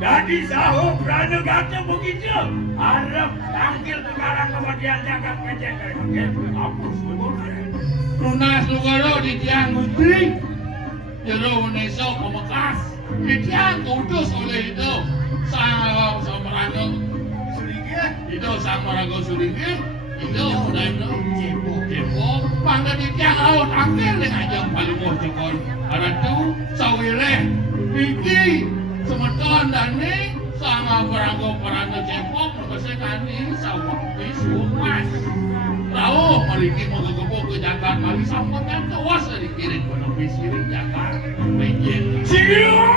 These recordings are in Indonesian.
Jadi saho pranegara begitu. Harap tangkil kekarang kemudian jagat pecek kayak hapus betul. Lunas lugaro di tiang Gusti. Jero Indonesia pemekas. Di tiang kudus oleh itu. Sang Samaraga Surigih. Itu Sang Maraga Surigih. Itu dan Cepo. Pangga di tiang laut angker dengan jam palungguh cekon. Ada tu sawire. Iki semeton dan ni Sang Maraga Cepo. Perkesekan ni sawang pisu mas. Tahu maliki magagabo ke jagat mali sampun kan tewas dikirim ke nepi siring jagat penjen Siap!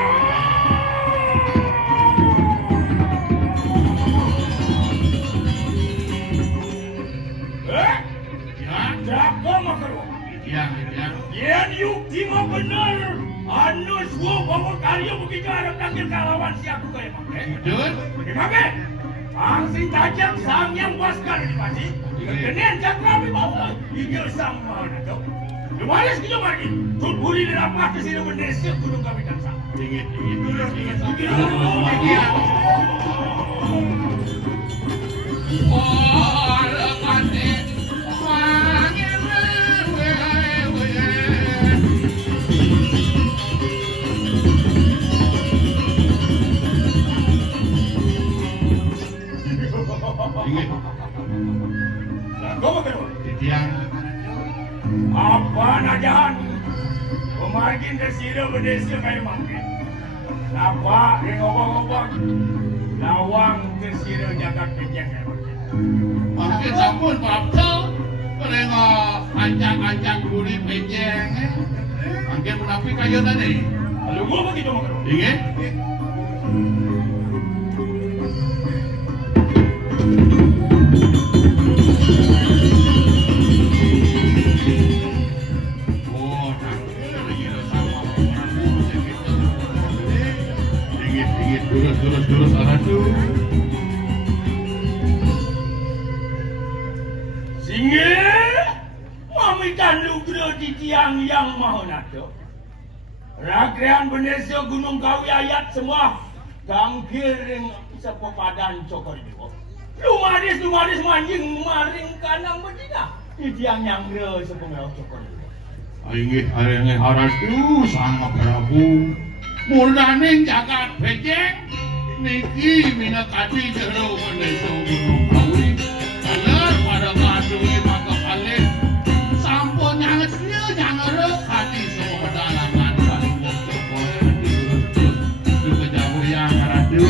ya Jaga makaro. ya Yan yukti mah bener. Anu suo bawa karya begitu harap tangkil kalawan siapa kayak make. betul Dimake? Ang si tajam sang yang waskar di pasti. Kenen cakrabi bawa. Igil sang mahal na to. Lumayas kita lagi. Tutbuli na lapah ke sini bendesnya gunung kami dansa. dingin oh lepane wangi Lagu makaro. di tiang Apa najahan? Pemargin ke sini bendesnya kayak make. Napa yang ngobong-ngobong. Lawang ke sini jagat pejak kayak make. mungkin sampun papel mereka ancak-ancak gurih pejeng mungkin menapi kayu tadi Lalu gua begitu makaro. dingin oh dingin sama dingin terus arah tuh Singgih, mamikan lugro di tiang yang mau nato. Rakrean Benesio Gunung Kawi ayat semua gangkiring sepepadan cokor dewa. Lumaris manjing maring kanang bedina. Di tiang yang re sepengau cokor dewa. Inggih arenge haratu Sang Prabu murdaning jagat pejeng niki minakati jero Indonesia Gunung Kawi kaler pada ngaduwe makapalih sampun nyanget dia nyangerep hati semua dalangan kalungguh cokol itu kejabu yang haratu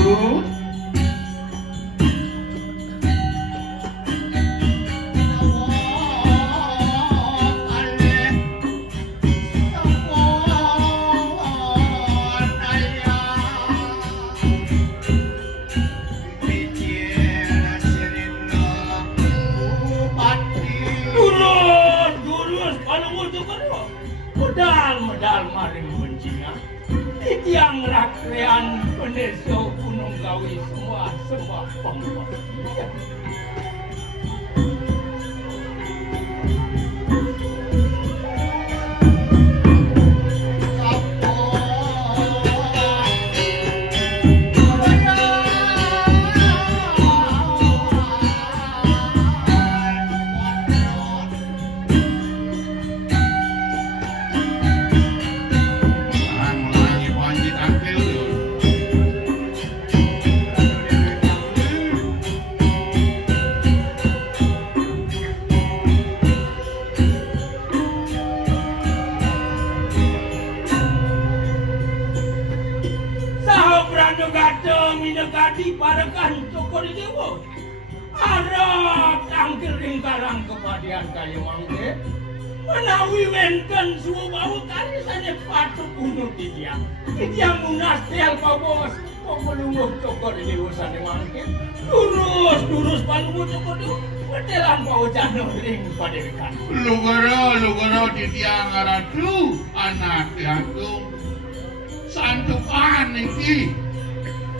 Durus, kalau mau cokor dewa. Medal maring bencina. Di tiang rakrean Benesio Gunung Kawi semua sembah penguat. Mulai panji tampil tuh. Pranegara minekati parekan cokor dewa. Arep tangkil lingkaran kepadian kaya mangke. Menawi wenten suwa bau kali sane patut undur tiang. Tiang munas tiang pabos. Pemelungguh cokor dewa sane mangke. Durus palungguh cokor dewa. Betelan pau jano ring padekan. Lugara di tiang aratu anak diagung santukan iki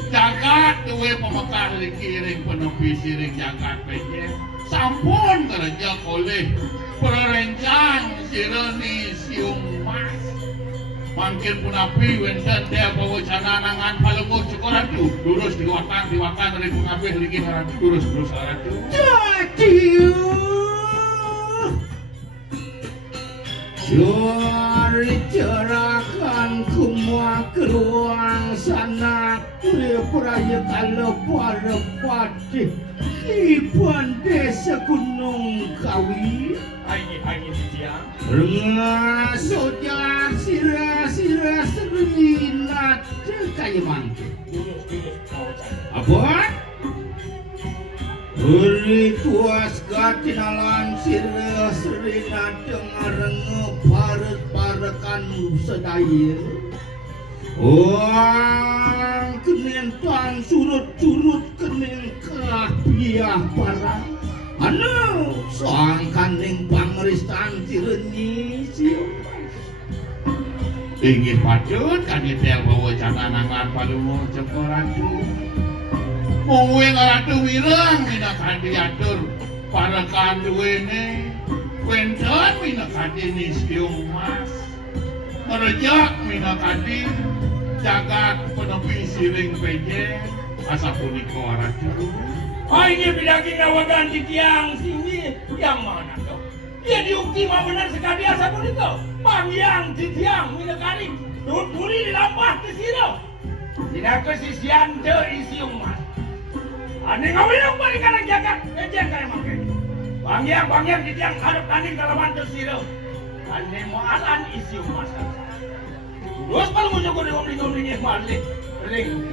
jagat duwe pemekar dikiring penepi siring jagat peje sampun kerja oleh perencang sireni siung mas mangkin punapi wenten dia bawa cananangan palungguh cukup ratu Lurus diwatang dari kabeh niki ora lurus ratu. Jari cerakan kumua keruang sana Pura-puraya kalau para patih Iban desa gunung kawi Hai siang. Rengah sojak sira-sira serinat kaya mangke Apa? Uri tuas katinalan sira serinat dengar ngeparet-parekan sedaya Wang kenentang surut-surut keneng kapiah para Anu soang kaning pangristan sireni siyo Inggih patut kanitel wawacana nangan palungo ceko ratu Mungwing ratu wirang minakandi atur para kanduwene Wendan minakandi nisyong mas Merejak minakandi jagat penepi siring peje asa puniko ratu ini bidagi ngawagan di tiang sini yang mana tuh? Dia diukti mah benar sekali asa puniko Pangyang di tiang minakari Duri dilampah ke sini Tidak kesisian de isi umat Ane ngawinang balik anak jagat Ejeng kaya makin Pangyang di tiang harap kaning kalaman ke sini Ane moalan isi umat Terus kalau mau nyokor ngomong-ngomongnya balik Ring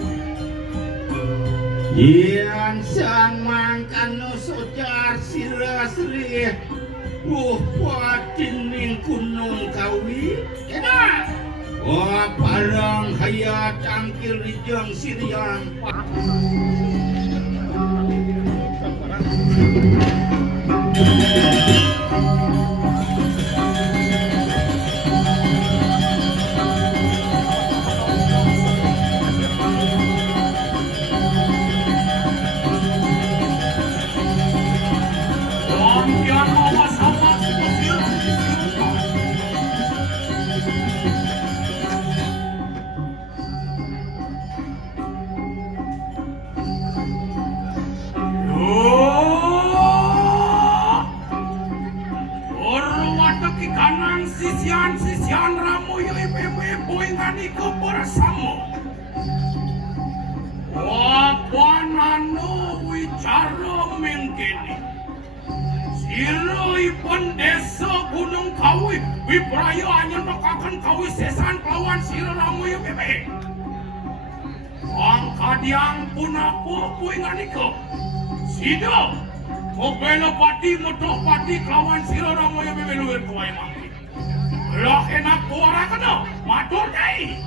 Yan sang mangkano sojar sira-siri patin ning gunung kawi Kena parang hayat angkil rijang siriang Sisian ramu yu ibu-ibu ingani kebersamu Wapananu wicara mengkini Siro ipun desa gunung kawi Wipraya hanya nekakan kawi sesan kelawan siro ramu yu ibu Angkadiang pun aku ingani ke Sido Mobelo pati motoh pati kelawan siro ramu yu ibu luwir kawai mangki Loh enak kuara kena, matur nyai.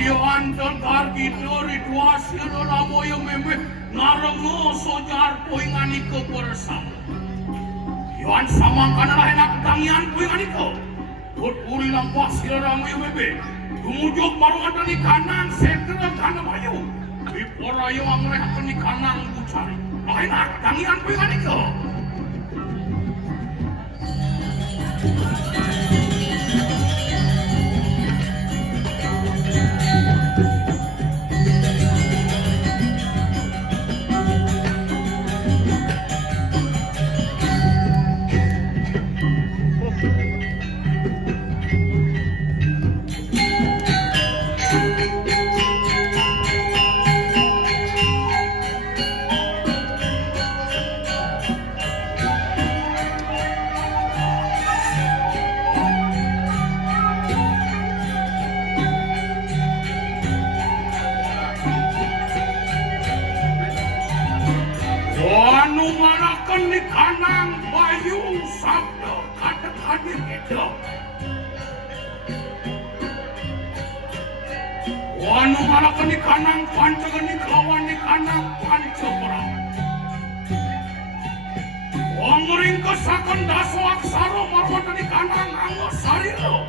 Diwan tengkar gitu rituasi ramo yang memeh ngarengo sojar poingani ke bersama. Diwan samangkan lah enak tangian poingani ke. Puri lampas ramo yang memeh. Tumujuk marungan dari kanan segera kanan mayu. Biporayo angreh di kanan bucari. Lah enak tangian poingani ke. Kanang Bayu Sabda kata-kata kita Wanu malakan di kanang pancagan di kawan di kanang pancabra Wangring kesakan daso aksara marwata di kanang anggo sari Siro.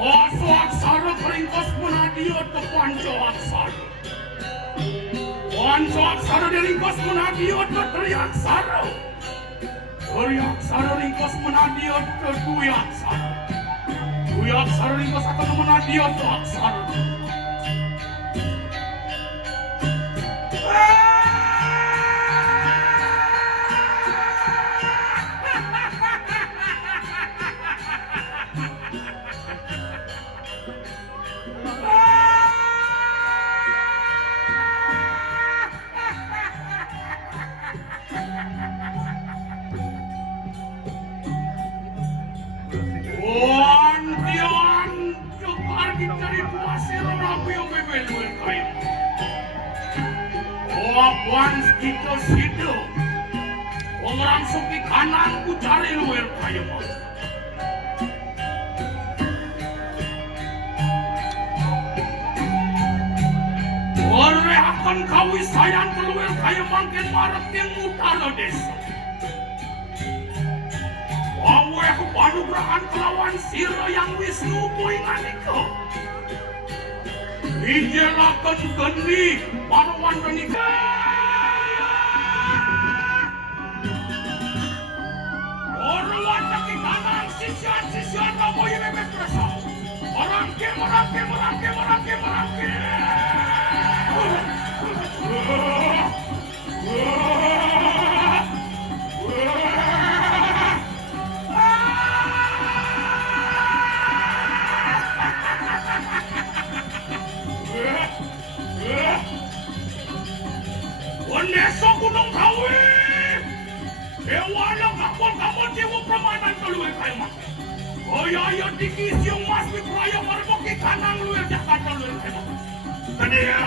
Oso aksara keringkos menadio ke panco aksara. Panco aksara diringkos menadio ke tri aksara. Tri aksara ringkos menadio ke dui aksara. Dui aksara ringkos akan menadio ke aksara. Once kita sido, orang suki kanan ku cari luar kaya mah. Orang akan kawi sayang keluar kaya makin maret yang utara desa. Wawe kepanugrahan kelawan sira yang Wisnu kuingan iko. Ijelakan geni parawan genika. Sisian kamu yang bebek rasa. Merangke. Oneso Gunung Kawi. Ewala kamu jiwa permainan keluar kayu. Oyo dikis yung mas mikraya marmoki kanang luar Jakarta luar kayu. Kania.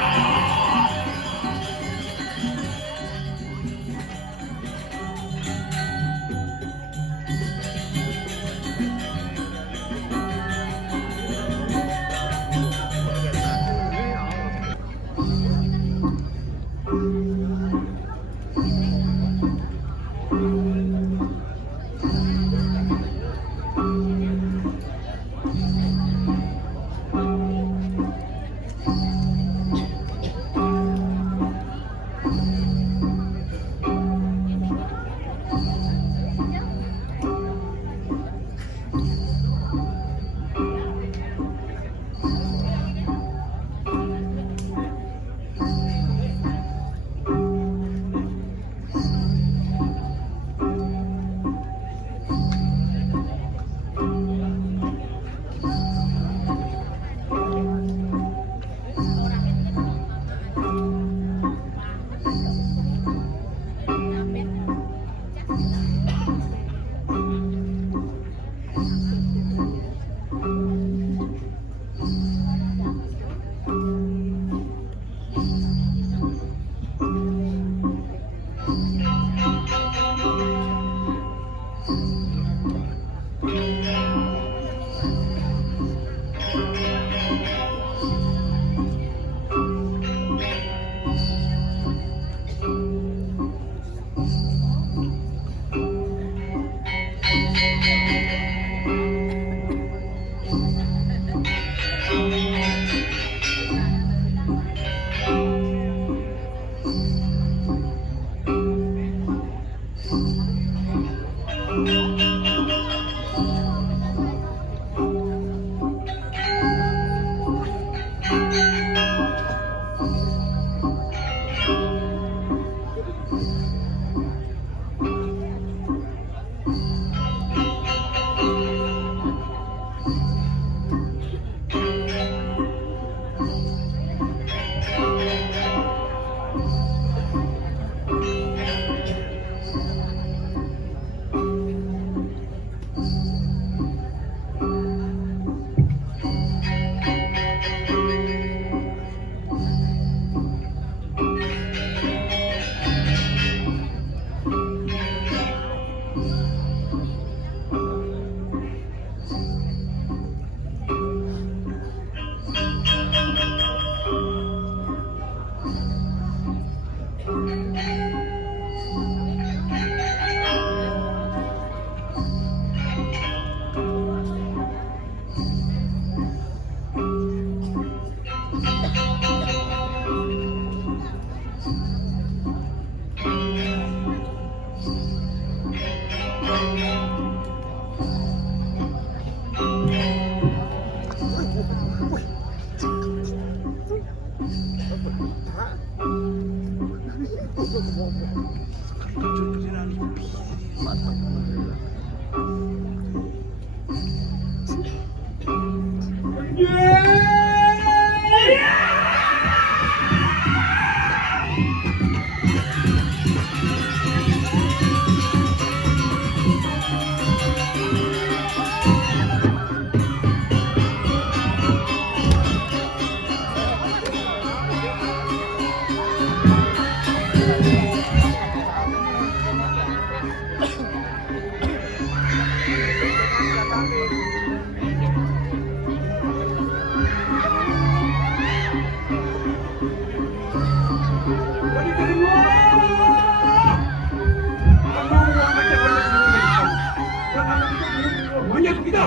Banyak kita.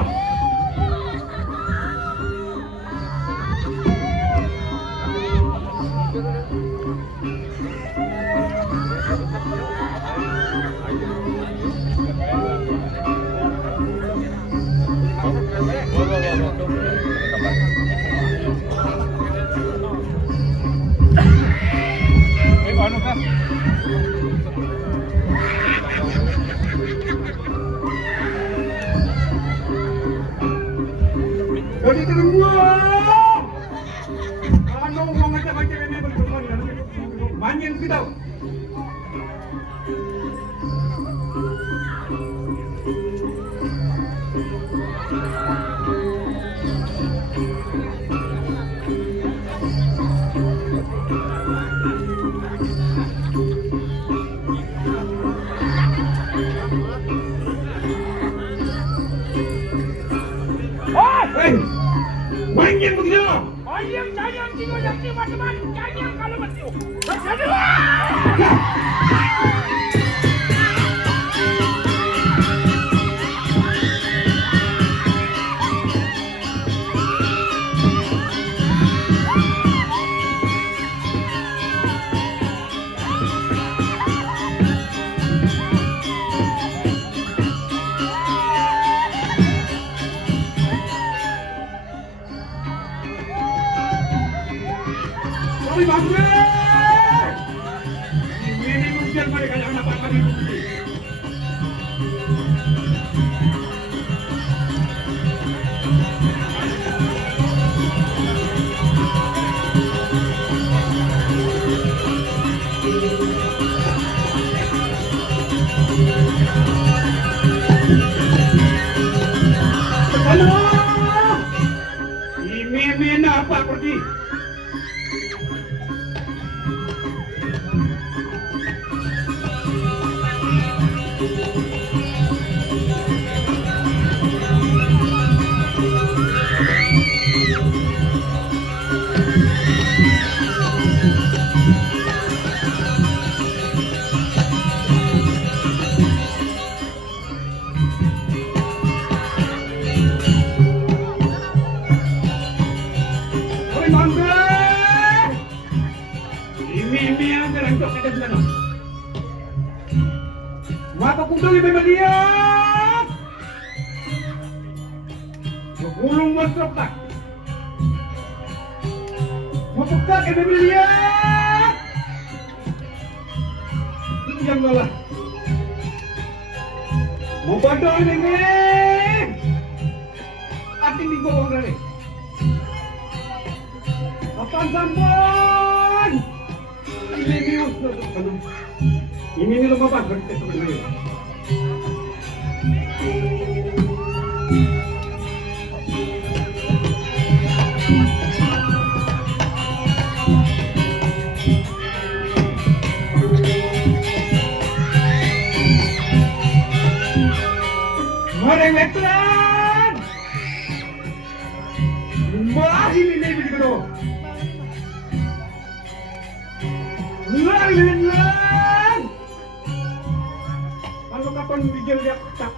Jadi kedua, ano mo macam-macam ini berkembang banyak kita. Hei, banyak begitu. Ayam sayang tinggal yang teman-teman. Jangan kalau mati. Kami bangga. Ini mungkin mereka yang apa-apa di sini. Halo. Ini apa pergi? Ini yang terangkat ada di sana. Maka kembali memelihat. Begulung masuk. Mapukak ke memelihat. Ini yang malah. Membantu ini. Ating di bawah kali. Apaan sampun? Ini lupa apa? Mari veteran, mari ini begitu. Lan. Kalau kapan bigel dia tak.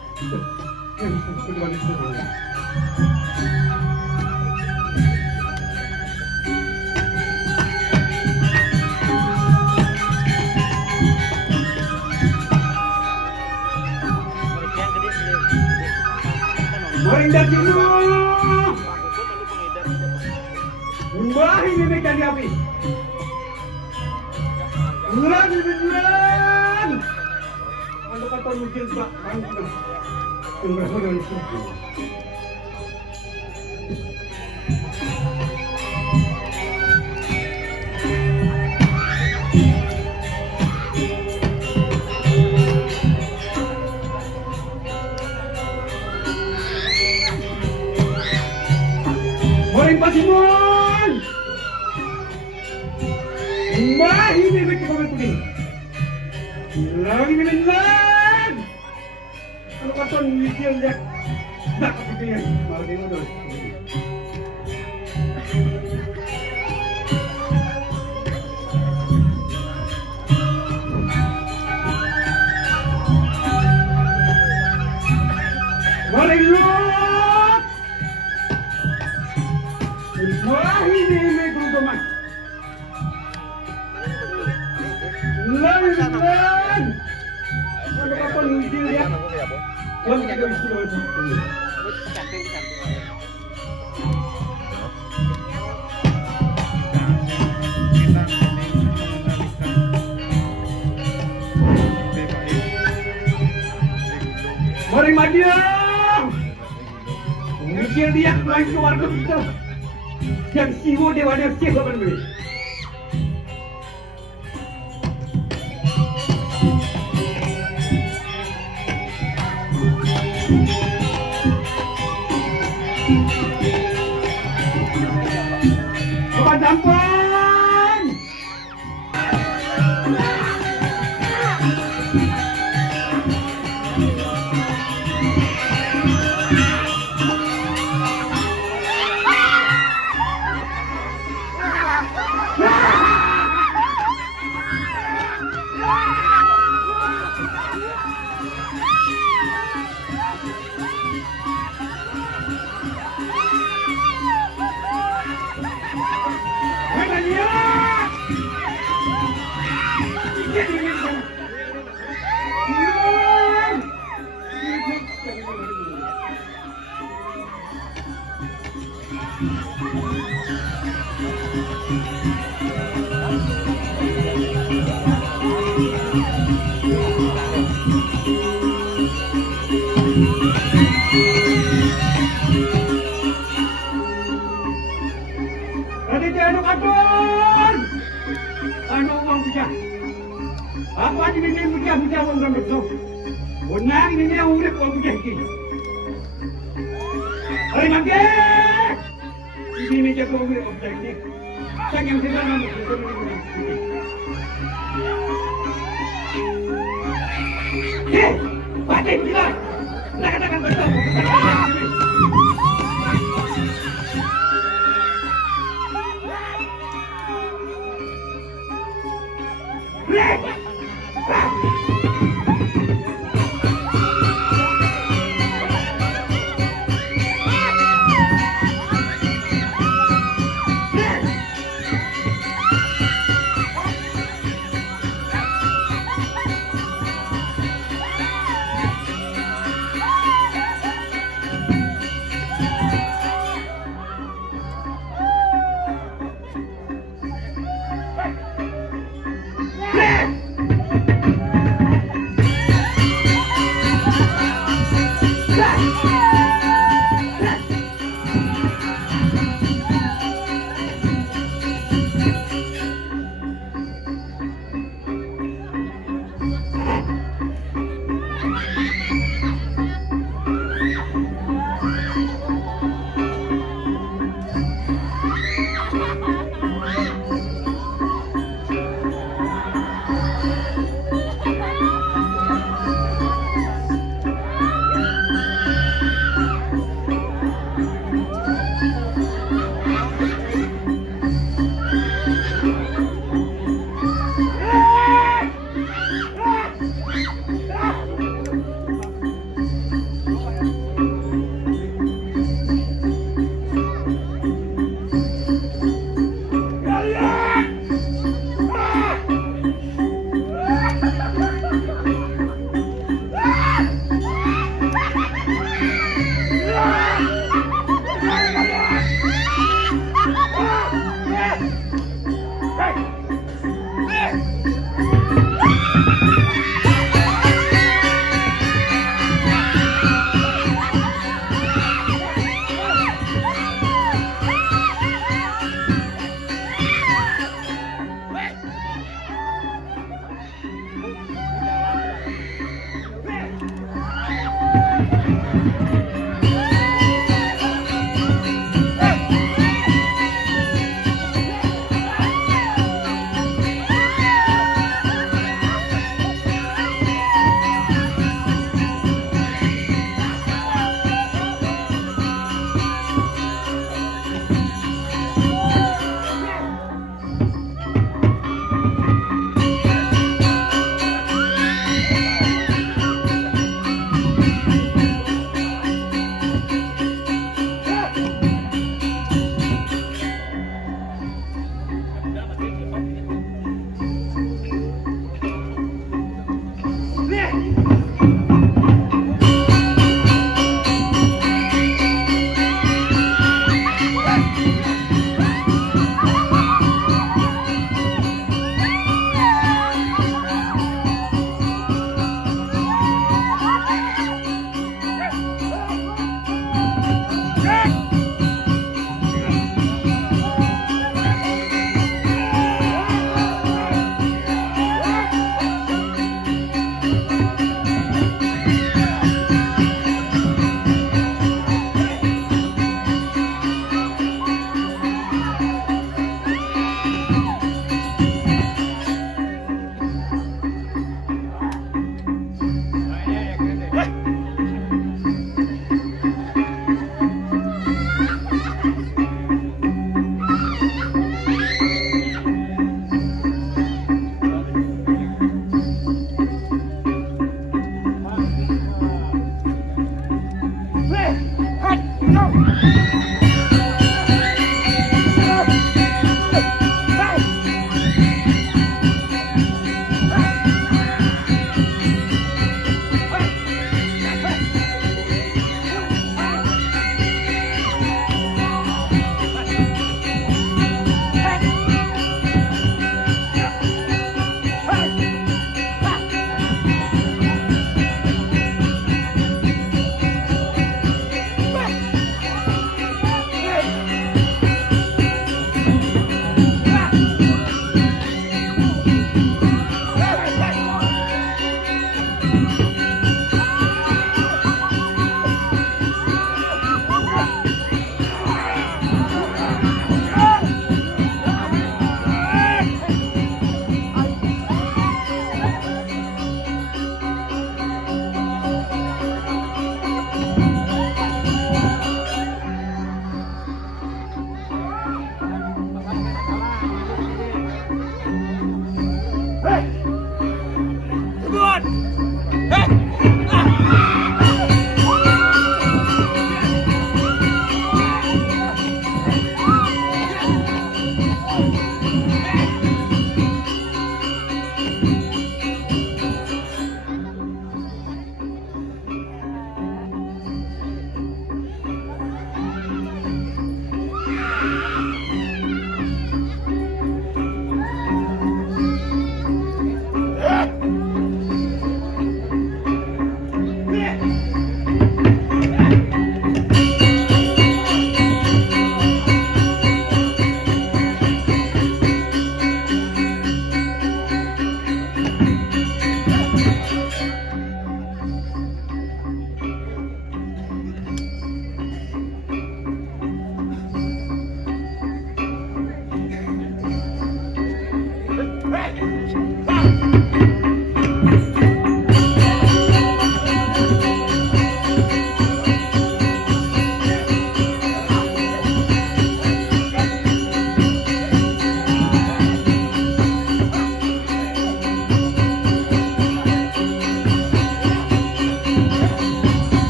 Maring dari sini. Wah ini mekan api. Bulan. Kalau kata mungkin Pak, berapa dari sini? Main pasimon. Mahi ni kita kami kuning. Lagi minat. Kalau katon mikir dia. Tak kepikiran. Malah dia modal. Marilok! Wah ini megugaman. Lan. Ano ka pa ng deal ya? Lang ka daw ito. Mari Madia. Mikir dia lain keluarga kita. Yang siwo dewa dia siapa beli. Sobat Jampon. Ano ang puja? Apa ni ni puja orang ramai tu. Benar ni ni orang orang puja ini. Hari mangke. Ini ni jago orang puja ini. Saya yang sedang nama tu. Hei, batik kita. Nak katakan betul.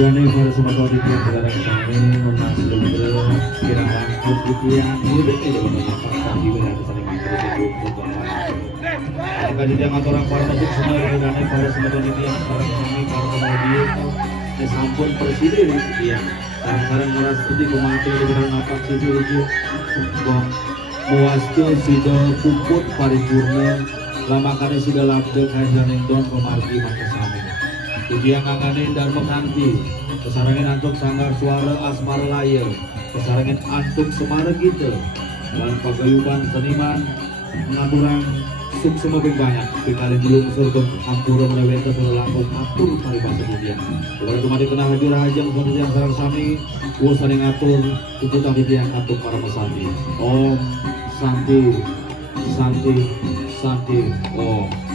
Hadirin para semua di negara kami menasih lembur kirang langkung putihan mudah tidak menyampaikan di wilayah saling mampu akan dijangan orang para tabuk semua hadirin para semua di yang sekarang kami para pemudik sesampun presiden ya sarang-sarang ngeras putih kumati dengan napak sisi uji muastu sida puput paripurna lama kali sida labda kajaning don pemargi makasami tujuan kanganin dan menganti kesarangin antuk sanggar suara asmara laya kesarangin antuk semara kita dan pagayuban seniman mengaturang suk semakin banyak sekali belum surga ampura meneweta berlaku atur paribasa dunia kepada kemari kena hadir hajam seperti yang sarang sami usaha ngatur tuntutan yang atur para mesandi om santi santi santi om